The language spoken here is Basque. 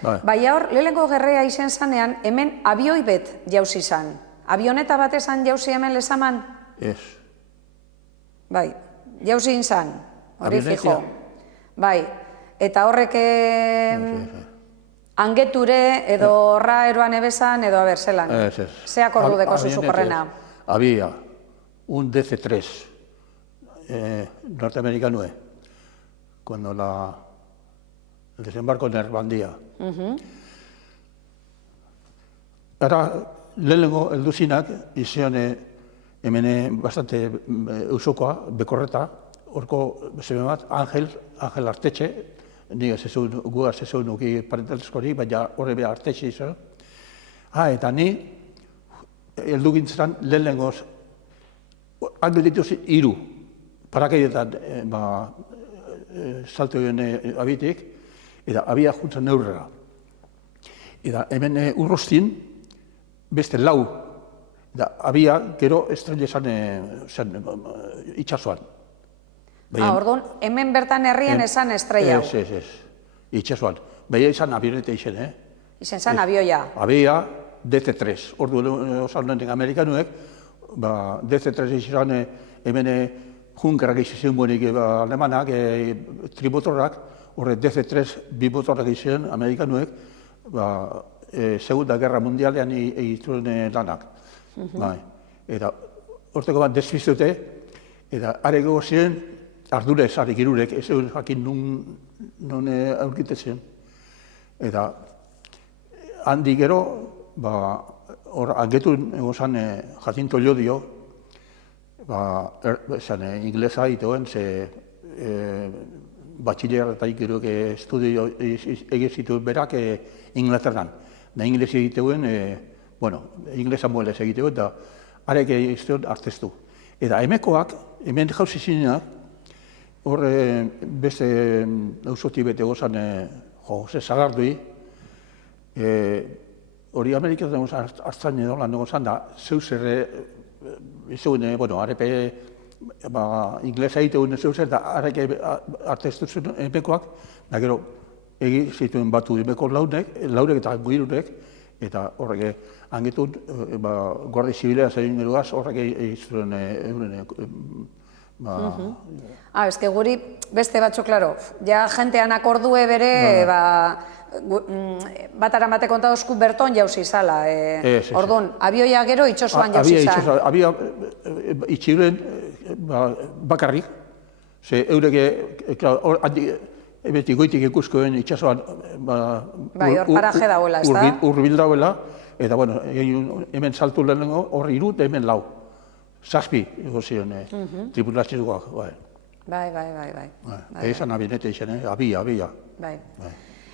Bai, hor, lehenengo gerrea izen zanean, hemen abioi bet jauzi zan. Avioneta bat esan jauzi hemen lezaman? Ez. Bai, jauzi inzan, hori fijo. Bai, eta horrek angeture edo horra eroan ebezan edo abertzelan. Ze akordu deko zuzukorrena? Había un DC-3 norteamericano cuando el desembarco en Normandía. Ara, lehenengo helduzinak izan hemen bastante eusokoa, bekorreta, horko zeme bat, Angel Artetxe, nik ez ezun nuki parentalezkorik, baina horre beha Artetxe izan. Eta ni heldu gintzen lehenengoz, Angel dituz 3 parakaidetan salto joan abitik, eta abia juntzen neurrera. Eta hemen urrostin, beste 4, eta abia gero estrella zen itxasuan. Orduan, hemen bertan herrien esan estrella. Ez, itxasuan. Baina izan avioneta izen, Izen zan avioia. Abia DC-3. Orduan, osan amerikanuek, DC-3 izan hemen junkerak izan buenik alemanak, trimotorrak, horre DC-3 bimotorrak izan amerikanuek, Segunda Guerra Mundialean egituen lanak. Eta horteko bat desfizute, eta areko ziren ardurez, arik irurek, ez egun jakin non aurkitezen. Eta handi gero, hor angetun egozan Jacinto Llodio, inglesa egiteuen, batxiller eta ikiruk estudio egizituen berak Inglaterran. Da inglesi egiteuen, inglesa muelez egiteuen, eta arek egizteuen arteztu. Eta hemekoak, hemen jauzi zinenak, hor beste ausoti bete gozan Jose Sagardui, hori Amerikatzen hartzen edo lan gozan da, zeuz erre, izuen, arepe inglesa egiteuen zeuz erre, da arek arteztu zuen hemekoak, da gero egi zituen batu hemeko laurek eta guirurek, eta horrek angetun, Guardia Zibilea zein erugaz, horrek egizuen Ez que guri beste batzu, klaro, ja jentean akordue bere, bat aramate kontadozku berton jauzi zala. Orduan, abioia gero itxosuan jauzi zan. Abia itxiren bakarrik, ze eurek, beti goitik ikuskoen itxasoan hor paraje dauela, ez da? Urbil dauela, eta hemen saltu lehenengo, hor 3 eta hemen 4. 7 egozion tripulazioak. Bai. Ezan abinete izan, abia. Bai.